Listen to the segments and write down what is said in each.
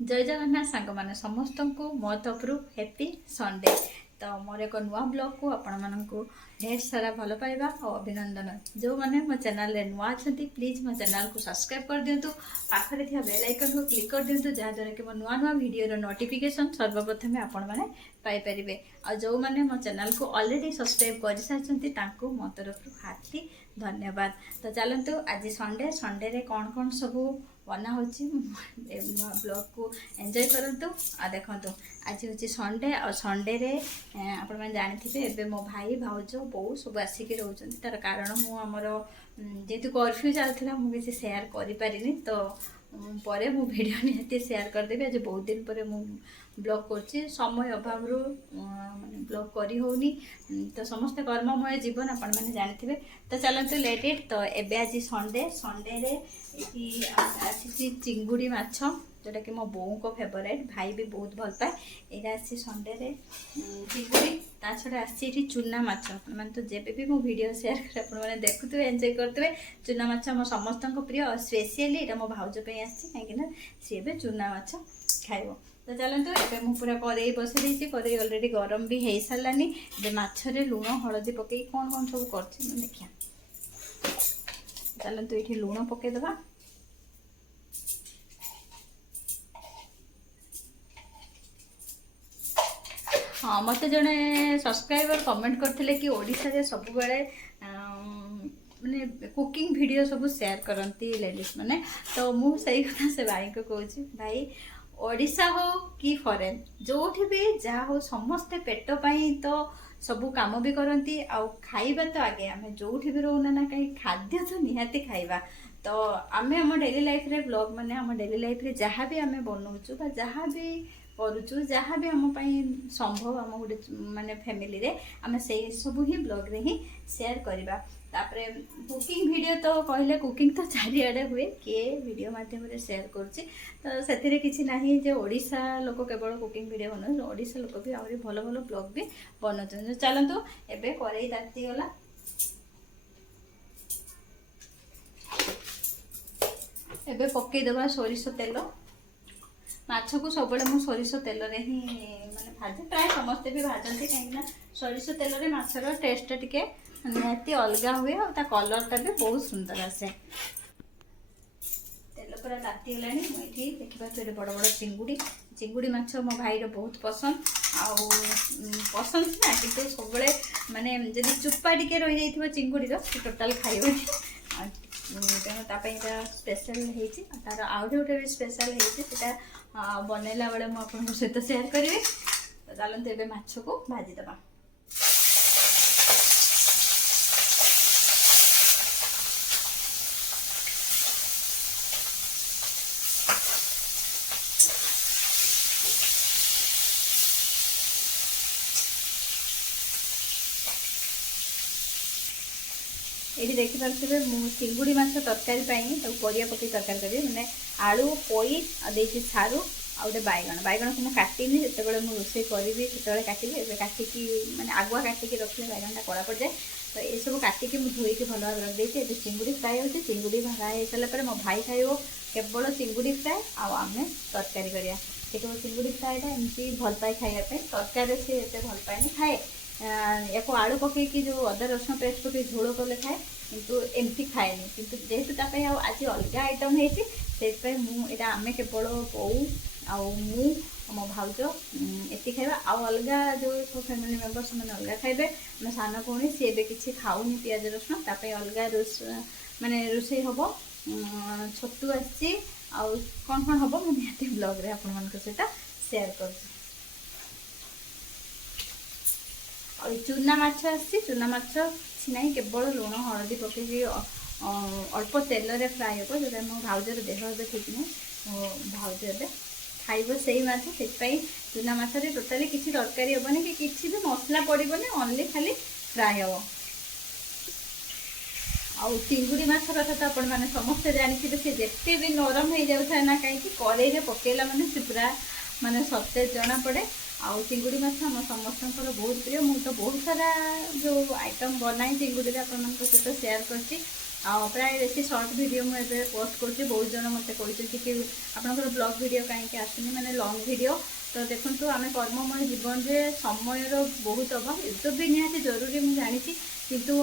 जय जगन्नाथ सांग मैंने समस्त को मो तरफ हैप्पी संडे। तो मोर एक नुआ ब्लॉग को आपण मानक ढेर सारा भल पाइबा और अभिनंदन। जो मैंने मो चैनल नुआ अच्छा प्लीज मो चैनल को सब्सक्राइब कर दिंतु, पाखरे थी बेल आइकन को क्लिक कर दिंतु जहाँद्वारा कि मो नुआ नुआ वीडियो नोटिफिकेशन सर्वप्रथमे आपण मैंने पाइपर। और जो मैंने मो चैनल को ऑलरेडी सब्सक्राइब कर सारी मो तरफ हार्टली धन्यवाद। तो चलतु आज संडे संडे रे कौन कौन सब बना हो ब्लॉग को एंजॉय करंतु। आ देखंतु आज हूँ संडे और संडे रे आपण मैंने जानी थे एबे मो भाई भाउज बो सब आसिक रोचन तार कारण मु आमर जेहेतु कर्फ्यू चलता मुझे शेयर करें तो परे मु वीडियो निहाती शेयर करदेवी। आज बहुत दिन पर मु ब्लॉग कर समय अभाव माने ब्लॉग करी होनी तो समस्त कर्ममय जीवन आपण मैंने जानी थे। तो चलते लेट इट। तो एबे आज संडे संडे रे आसी चिंगुड़ी माछ जोटा कि मो बोऊ को फेवरेट, भाई भी बहुत भल पाए। यहाँ आसी संडे रे चिंगुड़ी ता छड़ा आसी चूना माछ मैंने तो जब भी मो वीडियो शेयर कर मैंने देखुए एंजॉय करते। चूना माछ मो समस्त प्रिय और स्पेशली यहाँ मो भाउज पे आसी कहीं सी भी चूना माछ खाइब। तो चलते एबे मु पूरा कड़े बसई देती, कड़े ऑलरेडी गरम भी हो सारानी। माछरे लुण हलदी पकई कौन कौन सब कर देखिए। चलते ये लुण पकईदबा। हाँ मत जड़े सब्सक्राइबर कमेंट करते कि ओडिशा रे सब बेले माने कुकिंग वीडियो सब शेयर करती लेडीज माने। तो मु सही कथा से भाई को कहूँ, भाई ओडिशा हो कि फॉरेन जो भी जहाँ हो समस्ते पेट पाई तो सबू कम भी करती। आउ खाइबा तो आगे आम जो भी रोना ना कहीं खाद्य तो निहाती खाइबा। तो आम आम डेली लाइफ रे ब्लॉग माने आम डेली लाइफ रे जहाँ भी आम बनाऊँ बा जहाँ भी करुचु जहाँ भी आम संभव आम गोटे माने फैमिली रे आम से सब ही ब्लॉग रे ही शेयर करवा। तापरे कुकिंग वीडियो तो कहले कुकिंग तो चारिआडे हुए किए वीडियो माध्यम रे शेयर करुच्ची। तो से किसी ना जे ओडिशा लोक केवल कुकिंग वीडियो बना, ओडिशा लोक भी आहरी भल भल ब्लॉग भी बनाते। चलतु एबे कड़ाई ताती गला। एबे पकईदबा सोरिष तेल। माछ को सब मु सोरिष तेल रे ही माने भाजे, प्राय समस्ते भी भाजती कहीं सोरिष तेल रे माछर टेस्ट टिके निहाती अलग हुए और कलरटा भी बहुत सुंदर आसे। तेल पूरा ताती गलानी। मुझे देखिए बड़ बड़ चिंगुड़ी चिंगुड़ी माछ मो भाई बहुत पसंद आउ पसंद ना कि सब माने जब चुप्पा टिके रही जाइए चिंगुड़ी टोटाल खाइबनी तेणु स्पेशल होती तार आउ गोटे भी स्पेशल होता बनैला बेले मुझे सहित शेयर करी। तो चलते एबे माछ को भाजीदबा। ये देखिपे मु चिंगुड़ी माछ तरकारी तो परिया पकई तरकारी करी मैंने आलू पोई देती सारू आ गए बैगण बैगण को मुझे काटिनी जिते मुझे रोसे करी से काटी काटिकी मैंने आगुआ काटिकी रखिले बैगणटा कड़ा पड़ जाए। तो ये सब काटिकी मुझे धोईकी भल भाव रख देती। चिंगुड़ी फ्राए होती चिंगुड़ी फ्राए हो सारापर मो भाई खाइब केवल चिंगुड़ी फ्राए आम तरकारी करिया। केवल चिंगुड़ी फ्राएटा एमती भल पाए खाइबा तरकारी से एत भल पाए खाए या आलू पकईकी जो अदा रसुण पेस्ट पकई झोल कले खाए किंतु एमती खाएनी। किंतु जेहेतु आज अलग आइटम होती मुझे आम केवल बोऊ आउ मो भाउज एति खाइबा आउ अलग जो सब फैमिली मेंबर्स मैंने अलग खाइबे। मैं सान भौणी सी ए किसी खाऊनी पियाज रसुण ताप अलग माने रोषे हम छतु आसी आउ कौन कौन हम मुझे निहाती ब्लॉग रे आपण मान सहित शेयर कर। चूना माछ आसी चूना माछ कि ना केवल लुण हलदी पकई अल्प तेल रे फ्राए हो जो मो भाउजर देह ए ठीक ना मो भाउज ए खाइब से माछ से चूना माछरे टोटाली किसी तरकारी हेनी कि किसी भी मसला पड़ोनी ओनली खाली फ्राए हम। आउ चिंगुड़ी माछ कथा तो आपण मैंने समस्ते जानते सी जिते भी नरम हो जाए ना कहीं कड़े पकईला मैंने से पूरा माने सतेज जना पड़े। आउ चिंगुड़ी माछ आम समस्त बहुत प्रिय। मुझे तो बहुत सारा जो आइटम बनाई चिंगुड़ी सहित शेयर कर प्राय बेसी सर्ट वीडियो मुझे पोस्ट करुँच बहुत जन मत कहते कि आपंकर ब्लॉग वीडियो कहीं आसुनी माने लॉन्ग वीडियो तो देखो आम कर्ममय जीवन में समय बहुत अभाव यूट्यूब भी निहाती जरूरी मुझे जानी किंतु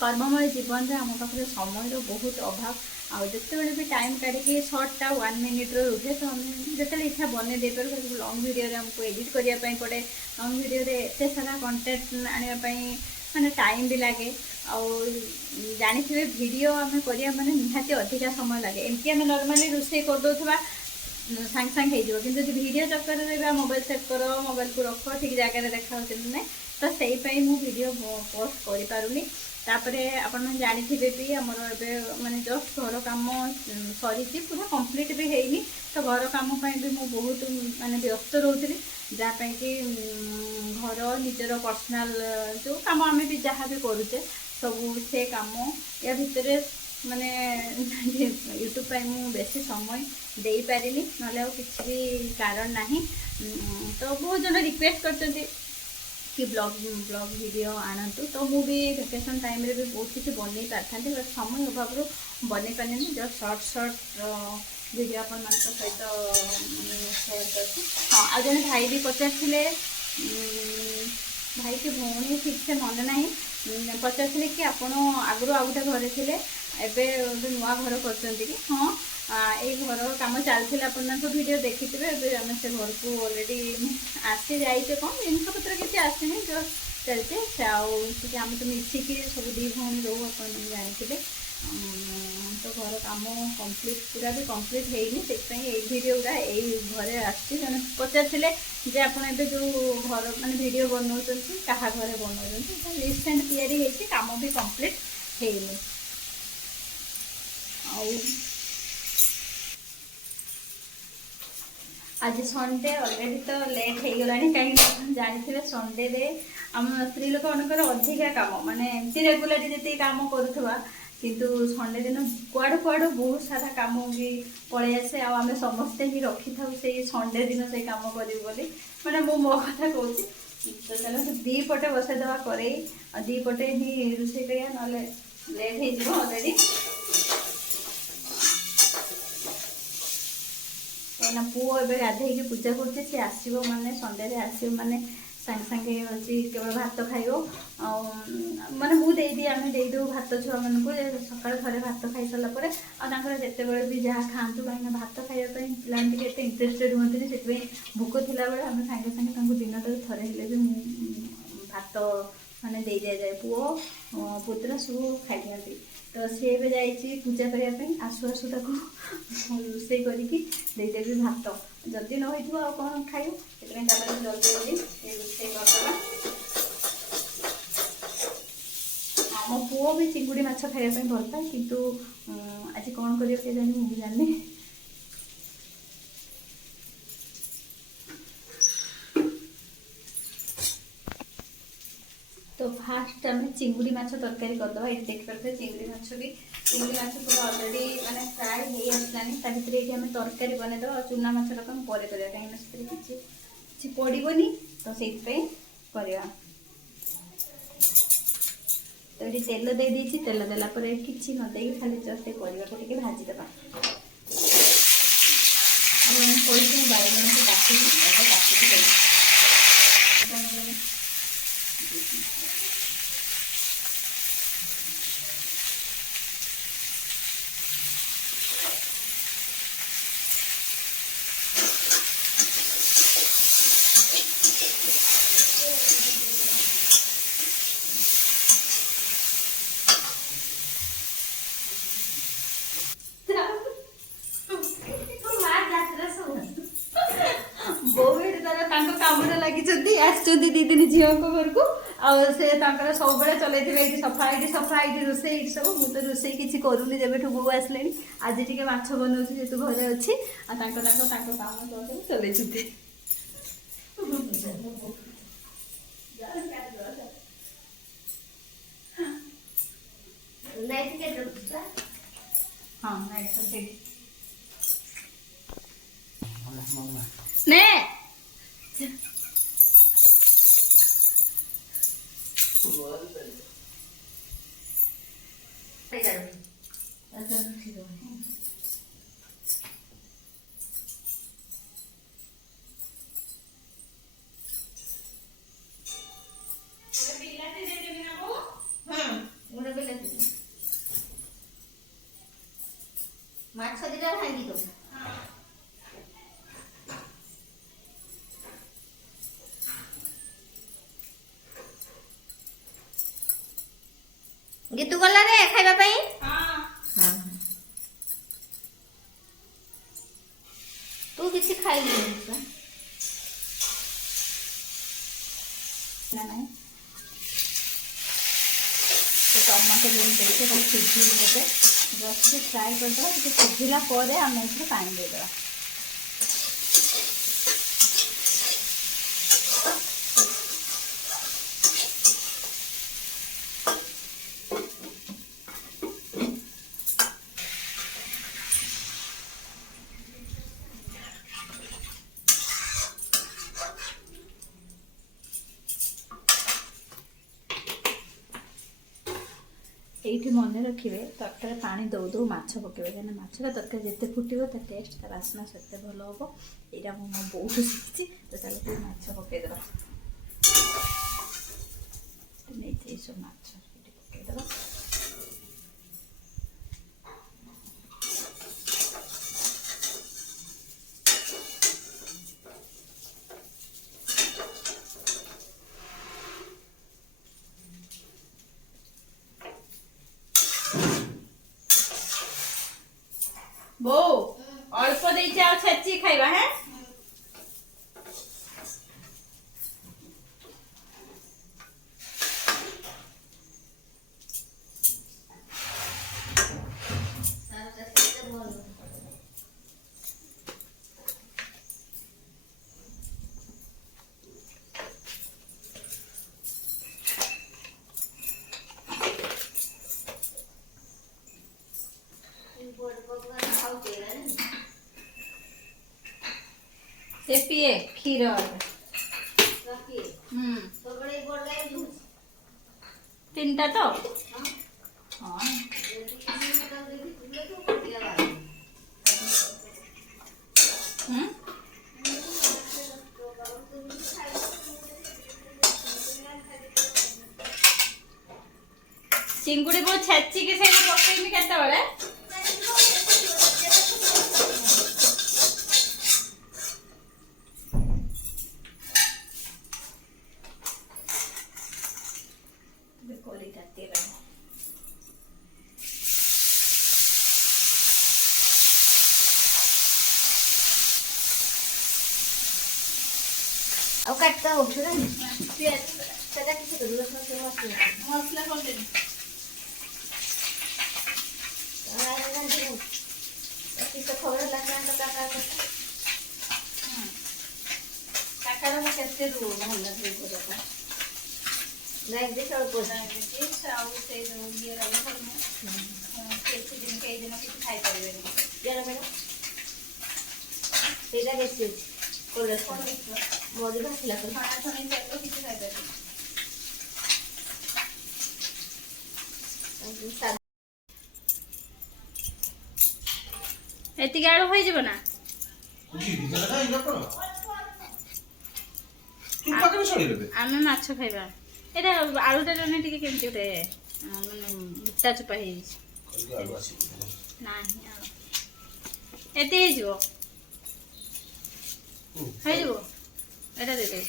कर्ममय जीवन में आम पाखे समय बहुत अभाव आते भी टाइम काढ़ी सर्टा 1 मिनिट रुहे तो आम जो इच्छा बनई दे पार लॉन्ग वीडियो आमको एडिट करने पड़े लॉन्ग वीडियो एत सारा कंटेंट आने माने टाइम भी लगे जानी थे वीडियो आम करिया माने निहाती अधिका समय लगे एमती आम नॉर्मली रोषे करदे सांग सांग हो कि वीडियो चक्कर में मोबाइल सेट कर मोबाइल को रख ठीक जगह देखा ना तो सही मुझे वीडियो पोस्ट कर पारुनी तापरे आपण मैंने जानी भी आमर ए माने जस्ट घर कम सरी पूरा कंप्लीट भी है तो घर कम भी मुझे बहुत माने व्यस्त रोली जहाँपाई कि घर निजर पर्सनाल जो कम आम भी जहाँ भी करुचे सब से कम या भितर माने यूट्यूब पर मुझे बेसी समय दे पारिनी ना किसी भी कारण ना तो बहुत जन रिक्वेस्ट करते कि ब्लॉग वीडियो आणतु तो मुझे भी वेकेशन टाइम रे भी बहुत किसी बनई पारि बट समय अभाव बनई पारे जस्ट सर्ट वीडियो आपण मान सहित शेयर कर हाँ आ जन भाई भी पचारे भाई की भौणी ठीक से मन ना पचारे कि आपण आगु आ गए घरे थे एवं नुआ घर कर हाँ ये घर कम चलता वीडियो देखी थे आम से घर को ऑलरेडी आसी जाइए कौन जिनपतर किसी आसनी जो चलते आम तो मिसिकी सब दी भौणी रो आप जानी तो घर कम कंप्लीट पूरा भी कंप्लीट है वीडियो गुड़ा यही घरे आसती जन पचारे जे आप जो घर माने वीडियो बनाऊँ क्या घर बनाऊँ रिसेंट या कम भी कंप्लीट है आज संडे ऑलरेडी तो लेट हो गला कहीं जानी थे संडे रे आम स्त्री लोक मानकर अधिका काम माने एमती रेगुलर जी काम करुवा किंतु संडे दिन कुआड़ कुआड़ बहुत सारा काम भी पलि आसे आम समस्ते ही रखी था से संडे दिन से काम करी माने मो कथा कहूँ तो चलो दी पटे बसईदे करे दी पटे ही रोषे करिया ना लेट हो ऑलरेडी कहीं पुओ ए गाधे पूजा कर सी आसो माने संडे आसो माने सांगे सांगे हूँ केवल भात खाइब माने मुझे आम देदे भात छुआ मान को सका थे भात खाई सारापर आते भी जहाँ खातु कहीं भात खावाई पे इंटरेस्टेड हमें से भोक थी आम सांगे सांगे दिन थे भी भात माने दे दि जाए पुओ पुत्र सब खाई दिखती तो सी ए पूजा करने आसु आसु रोषे करदेवी भात जदि न हो कौन खाइब से जल्दी जल्दी रोषे करदे मो पुओ भी चिंगुड़ी माछ खाइबा भल पाए किंतु आज कौन कर जानी मुझे जानी तो फास्ट आम चिंगुड़ी माछ तरकारी करदे ये देख पारे चिंगुड़ी माछ भी चिंगुड़ी माछ पूरा ऑलरेडी माने फ्राए हो आसलानी भितर ये आम तरकारी बनईद चूना माछ रकम पर कहीं किसी पड़ोनी तो से करवा तो ये तेल दे देती तेल देलापर किसी नदे खाली जस्ट परिवा को भाजीदे पैसे बाइगण को काटिकी लगी दी दिन झील को घर को से सब चलते सफा ये रोसे सब मुझे रोसे किसी करूनी जब बो आसले आज टे माछ बनाऊँ जेहतु घरे अच्छी काम चलते हाँ ने କିଛି ଖାଇଲିନି ନା ନାଇଁ तो टमाटो जो देखिए सिझी देते जस्ट फ्राए करदे टे सिझिला आम पानी देदेवा ये मन रखिए तरकारी पानी दौ दौ माछ पकेबे कहीं माछर तरकारी जिते फुटो ता टेस्ट ता बास्ना से भल हम यहाँ मो बहुत शिखी तो चलो माछ पकईदेवा नहीं सब माछ पकईदेवा बो अल्प देखे आ छेची खाइबा है से पिए क्षीर तीन टा तो हाँ चिंगुड़ी बहुत छेची के से पकईनी केतेबेले अब काटता हो ना सेटा किसी को दूर से मसला कर देनी किसी खबर लगा तो काका काका रो केते रो भल रे गोटा लाइक दिस और पोस्ट दिस आउ से ये रही हम केते दिन कई दिन किछ खाई परिबेनी जरा बेटा सेटा कैसे कोलेस्ट्रॉल बॉडी का खिला कर खाना खाने चाहिए किछ खाई परिबेनी एति गाड़ो होई जब ना आमे माछ खाइबा एटा आलूटा जने टिके केमति उठे माने मुट्टा चुपा हे नाही एति हे जो हे जो एटा दे दे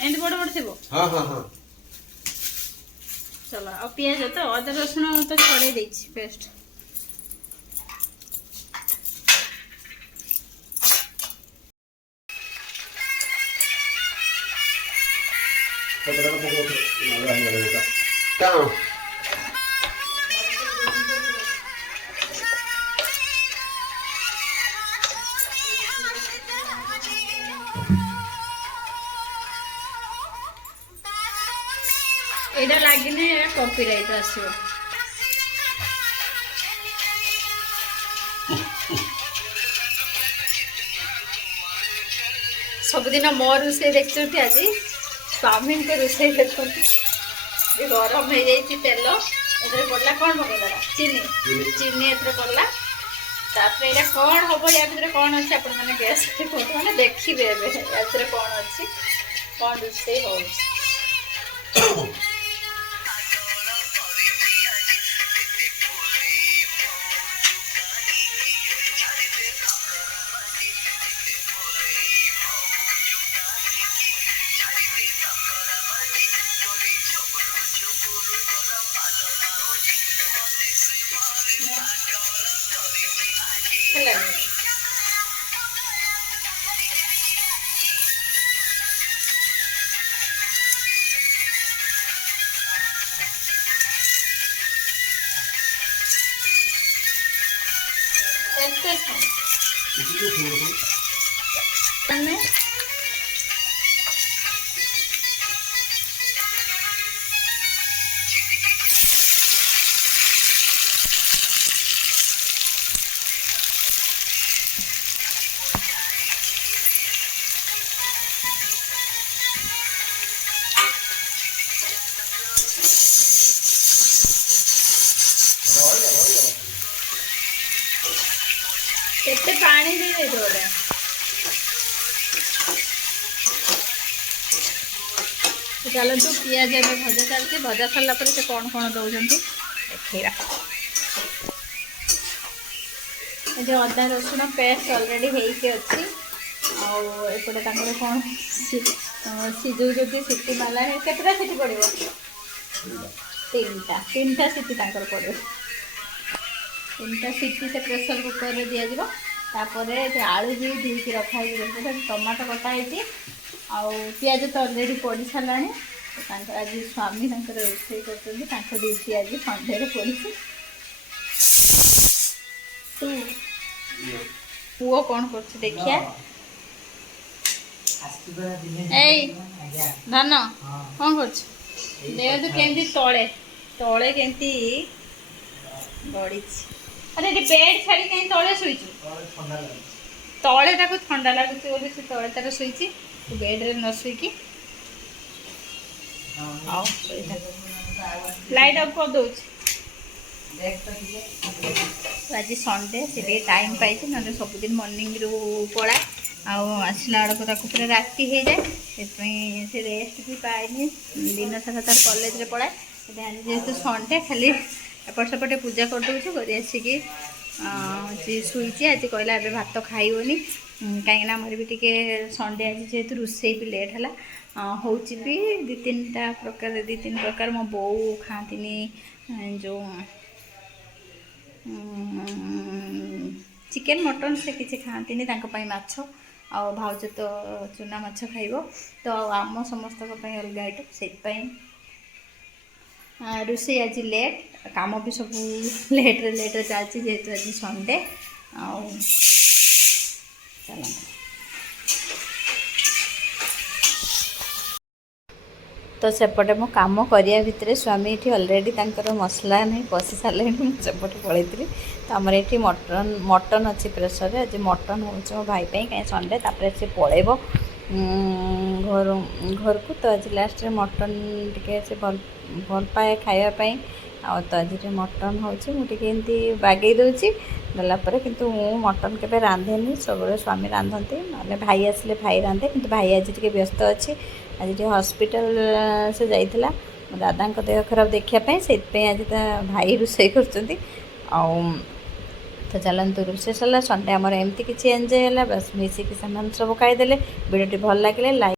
एंड बड़ बड़ थिबो हां हां हां चलो अब प्याज तो अदर रसुण तो छड़े देछि पेस्ट एटा लागिने कॉपीराइट आसीबो सबदिन मो रोसे देखते आज स्वामी के रोसे देखते गरम हो जाती तेल ए पड़ा कौन पकड़ा चीनी चीनी ए पड़ा तापर यहाँ कौन हम या भर कौन अच्छे आप गैस मैंने देखिए या कौन अच्छी कौन रोसे हो ହେଲାନି। କେତେ ଆମେ କେତେ ପାଣି ଦେଇଦେଇଛ ଗୋଟେ। ଚାଲନ୍ତୁ ପିଆଜ ଏବେ ଭଜା ଚାଲିଛି, ଭଜା ସରିଲା ପରେ ସେ କ'ଣ କ'ଣ ଦେଉଛନ୍ତି ଦେଖିବା। ଏଠି ଅଦା ରସୁଣ ପେଷ୍ଟ ଅଲରେଡ଼ି ହେଇକି ଅଛି। ଆଉ ଏପଟେ ତାଙ୍କର କ'ଣ ସିଝଉଛନ୍ତି, ସିଟି ମାରିଲାଣି। କେତେଟା ସିଟି ପଡ଼ିବ? ତିନିଟା ସିଟି ତାଙ୍କର ପଡ଼ିବ। 3ଟା ସିଟି ସେ ପ୍ରେସର କୁକରରେ ଦିଆଯିବ। ତାପରେ ସେ ଆଳୁ ବି ଧୋଇକି ରଖା ହେଇଛି, ଟମାଟୋ କଟା ହେଇଛି, ଆଉ ପିଆଜ ତ ଅଲରେଡ଼ି ପଡ଼ି ସାରିଲାଣି। ତାଙ୍କର ଆଜି ସ୍ୱାମୀ ତାଙ୍କର ରୋଷେଇ କରୁଛନ୍ତି, ତାଙ୍କ ଡ୍ୟୁଟି ଆଜି ସନ୍ଧ୍ୟାରେ ପଡ଼ିଛି। ପୁଅ କ'ଣ କରୁଛି ଦେଖିଆ। ଏଇ ଧନ କ'ଣ କରୁଛୁ? ଦେଖନ୍ତୁ କେମିତି ତଳେ କେମିତି ଗଡ଼ିଛି। ଆରେ ଏଠି ବେଡ୍ ଛାଡ଼ି କାହିଁ ତଳେ ଶୋଇଛୁ? ତଳେ ତାକୁ ଥଣ୍ଡା ଲାଗୁଛି ବୋଲି ସେ ତଳେ ତାର ଶୋଇଛି। ବେଡ୍ରେ ନ ଶୋଇକି ଆଉ ଲାଇଟ୍ ଅଫ୍ କରିଦେଉଛି। ଆଜି ସଣ୍ଡେ, ସେ ଟିକେ ଟାଇମ୍ ପାଇଛି, ନହେଲେ ସବୁଦିନ ମର୍ଣ୍ଣିଂରୁ ପଳାଏ। ଆଉ ଆସିଲା ବେଳକୁ ତାକୁ ପୁରା ରାତି ହେଇଯାଏ, ସେଥିପାଇଁ ସେ ରେଷ୍ଟ ବି ପାଏନି, ଦିନ ସାରା ତାର କଲେଜରେ ପଳାଏ। ସେଥିପାଇଁ ଆଜି ଯେହେତୁ ସଣ୍ଡେ ଖାଲି ଏପଟ ସେପଟେ ପୂଜା କରିଦେଉଛି, କରି ଆସିକି ଶୋଇଛି। ଆଜି କହିଲା ଏବେ ଭାତ ଖାଇବନି, କାହିଁକିନା ଆମର ବି ଟିକେ ସଣ୍ଡେ ଆଜି ଯେହେତୁ ରୋଷେଇ ବି ଲେଟ୍ ହେଲା। ହେଉଛି ବି 2-3 ପ୍ରକାର। ମୋ ବୋଉ ଖାଆନ୍ତିନି ଯେଉଁ ଚିକେନ୍ ମଟନ୍, ସେ କିଛି ଖାଆନ୍ତିନି, ତାଙ୍କ ପାଇଁ ମାଛ। ଆଉ ଭାଉଜ ତ ଚୁନା ମାଛ ଖାଇବ, ତ ଆମ ସମସ୍ତଙ୍କ ପାଇଁ ଅଲଗା ଆଇଟମ୍। ସେଇଥିପାଇଁ ରୋଷେଇ ଆଜି ଲେଟ୍, କାମ ବି ସବୁ ଲେଟ୍ରେ ଚାଲିଛି ଯେହେତୁ ଆଜି ସଣ୍ଡେ। ଆଉ ଚାଲନ୍ତୁ ତ ସେପଟେ ମୁଁ କାମ କରିବା ଭିତରେ ସ୍ୱାମୀ ଏଠି ଅଲରେଡ଼ି ତାଙ୍କର ମସଲା ନେଇ କଷି ସାରିଲେଣି। ମୁଁ ସେପଟେ ପଳେଇଥିଲି। ତ ଆମର ଏଠି ମଟନ୍ ଅଛି ପ୍ରେସରରେ। ଆଜି ମଟନ୍ ହେଉଛି ମୋ ଭାଇ ପାଇଁ, କାହିଁ ସଣ୍ଡେ। ତାପରେ ସେ ପଳେଇବ ଘରକୁ। ତ ଆଜି ଲାଷ୍ଟରେ ମଟନ୍ ଟିକେ ସେ ଭଲ ପାଏ ଖାଇବା ପାଇଁ। ଆଉ ତ ଆଜି ଟିକେ ମଟନ୍ ହେଉଛି, ମୁଁ ଟିକେ ଏମିତି ବାଗେଇ ଦେଉଛି। ଦେଲା ପରେ କିନ୍ତୁ ମୁଁ ମଟନ୍ କେବେ ରାନ୍ଧେନି, ସବୁବେଳେ ସ୍ୱାମୀ ରାନ୍ଧନ୍ତି, ନହେଲେ ଭାଇ ଆସିଲେ ଭାଇ ରାନ୍ଧେ। କିନ୍ତୁ ଭାଇ ଆଜି ଟିକେ ବ୍ୟସ୍ତ ଅଛି, ଆଜି ଟିକେ ହସ୍ପିଟାଲ ସେ ଯାଇଥିଲା ମୋ ଦାଦାଙ୍କ ଦେହ ଖରାପ ଦେଖିବା ପାଇଁ, ସେଇଥିପାଇଁ ଆଜି ତା ଭାଇ ରୋଷେଇ କରୁଛନ୍ତି। ଆଉ ତ ଚାଲନ୍ତୁ, ରୋଷେଇ ସରିଲା। ସଣ୍ଡେ ଆମର ଏମିତି କିଛି ଏନ୍ଜୟ ହେଲା, ବାସ୍ ମିଶିକି ସେମାନେ ସବୁ ଖାଇଦେଲେ। ଭିଡ଼ିଓଟି ଭଲ ଲାଗିଲେ ଲାଇକ୍